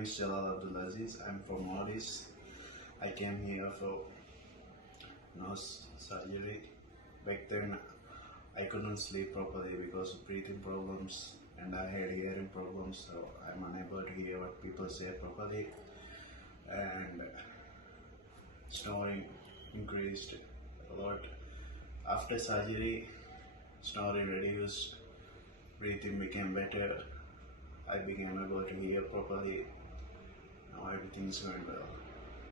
name is Jalal Abdul Azeez. I'm from Maldives. I came here for nose surgery. Back then, I couldn't sleep properly because of breathing problems and I had hearing problems, so I'm unable to hear what people say properly. And snoring increased a lot. After surgery, snoring reduced, breathing became better. I became able to hear properly. Now everything's going well.